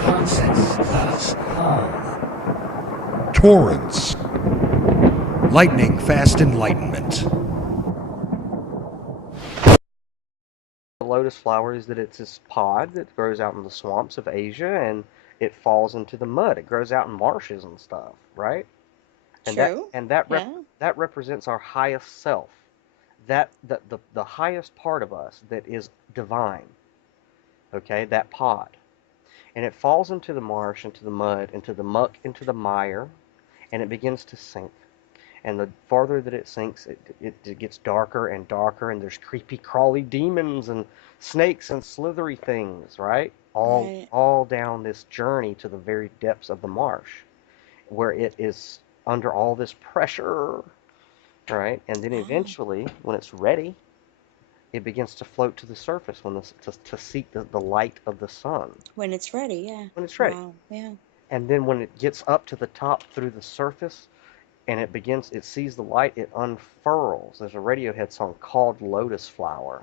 concepts us harm. Torrents. Lightning fast enlightenment. The lotus flower is that it's this pod that grows out in the swamps of Asia, and it falls into the mud. It grows out in marshes and stuff, right? And that True. and that rep, Yeah. that represents our highest self. That the highest part of us that is divine. Okay, that pod. And it falls into the marsh, into the mud, into the muck, into the mire, and it begins to sink. And the farther that it sinks, it gets darker and darker, and there's creepy, crawly demons and snakes and slithery things, right? All Right. all down this journey to the very depths of the marsh, where it is under all this pressure, right? And then Oh, eventually, when it's ready, it begins to float to the surface to seek the light of the sun when it's ready, yeah. when it's ready. Wow. Yeah. And then when it gets up to the top through the surface, and it sees the light, it unfurls. There's a Radiohead song called Lotus Flower.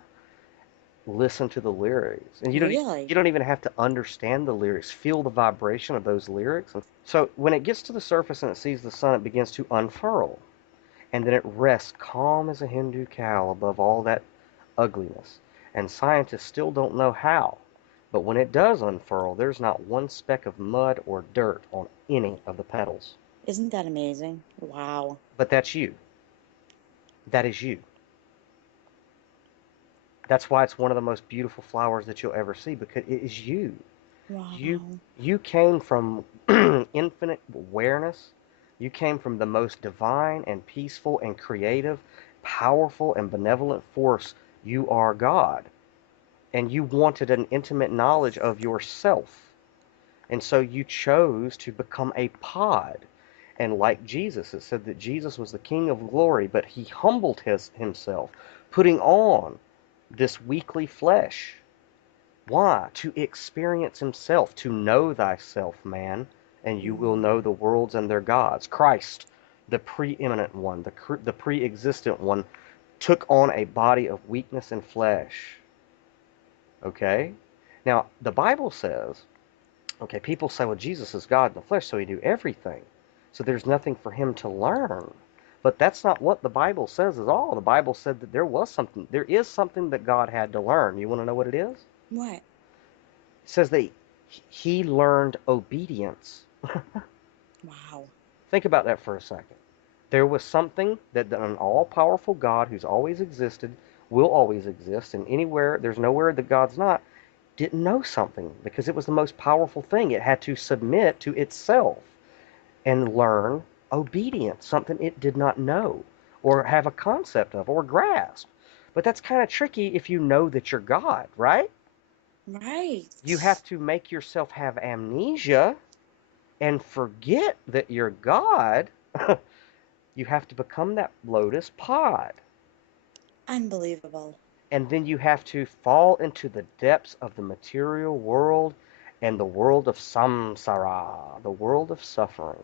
Listen to the lyrics. And you Really? don't even have to understand the lyrics. Feel the vibration of those lyrics. So when it gets to the surface and it sees the sun, it begins to unfurl. And then it rests calm as a Hindu cow above all that ugliness. And scientists still don't know how. But when it does unfurl, there's not one speck of mud or dirt on any of the petals. Isn't that amazing? Wow. But that's you. That is you. That's why it's one of the most beautiful flowers that you'll ever see, because it is you. You Wow. you came from infinite awareness. You came from the most divine and peaceful and creative, powerful and benevolent force. You are God. And you wanted an intimate knowledge of yourself. And so you chose to become a pod. And like Jesus, it said that Jesus was the King of glory, but he humbled himself, putting on this weakly flesh. Why? To experience himself, to know thyself, man, and you will know the worlds and their gods. Christ, the preeminent one, the pre-existent one, took on a body of weakness and flesh. Okay? Now, the Bible says, okay, people say, well, Jesus is God in the flesh, so he knew everything. So there's nothing for him to learn. But that's not what the Bible says at all. The Bible said that there is something that God had to learn. You want to know what it is? What? It says that he learned obedience. Wow. Think about that for a second. There was something that an all-powerful God who's always existed, will always exist, and there's nowhere that God's not, didn't know something because it was the most powerful thing. It had to submit to itself and learn obedience, something it did not know or have a concept of or grasp. But that's kind of tricky if you know that you're God, right? Right. You have to make yourself have amnesia and forget that you're God. You have to become that lotus pod. Unbelievable. And then you have to fall into the depths of the material world and the world of samsara, the world of suffering.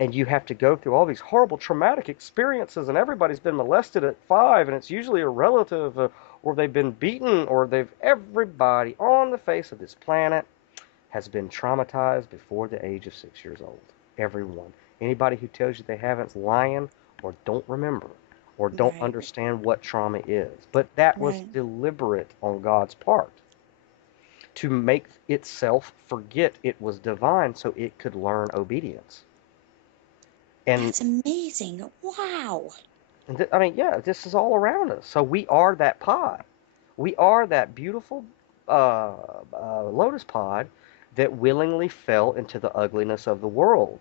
And you have to go through all these horrible traumatic experiences, and everybody's been molested at 5, and it's usually a relative, or they've been beaten, or everybody on the face of this planet has been traumatized before the age of 6 years old. Everyone. Anybody who tells you they haven't is lying or don't remember or don't Right. understand what trauma is. But that was Right. deliberate on God's part to make itself forget it was divine so it could learn obedience. And, That's amazing. Wow. I mean, yeah, this is all around us. So we are that pod. We are that beautiful lotus pod that willingly fell into the ugliness of the world.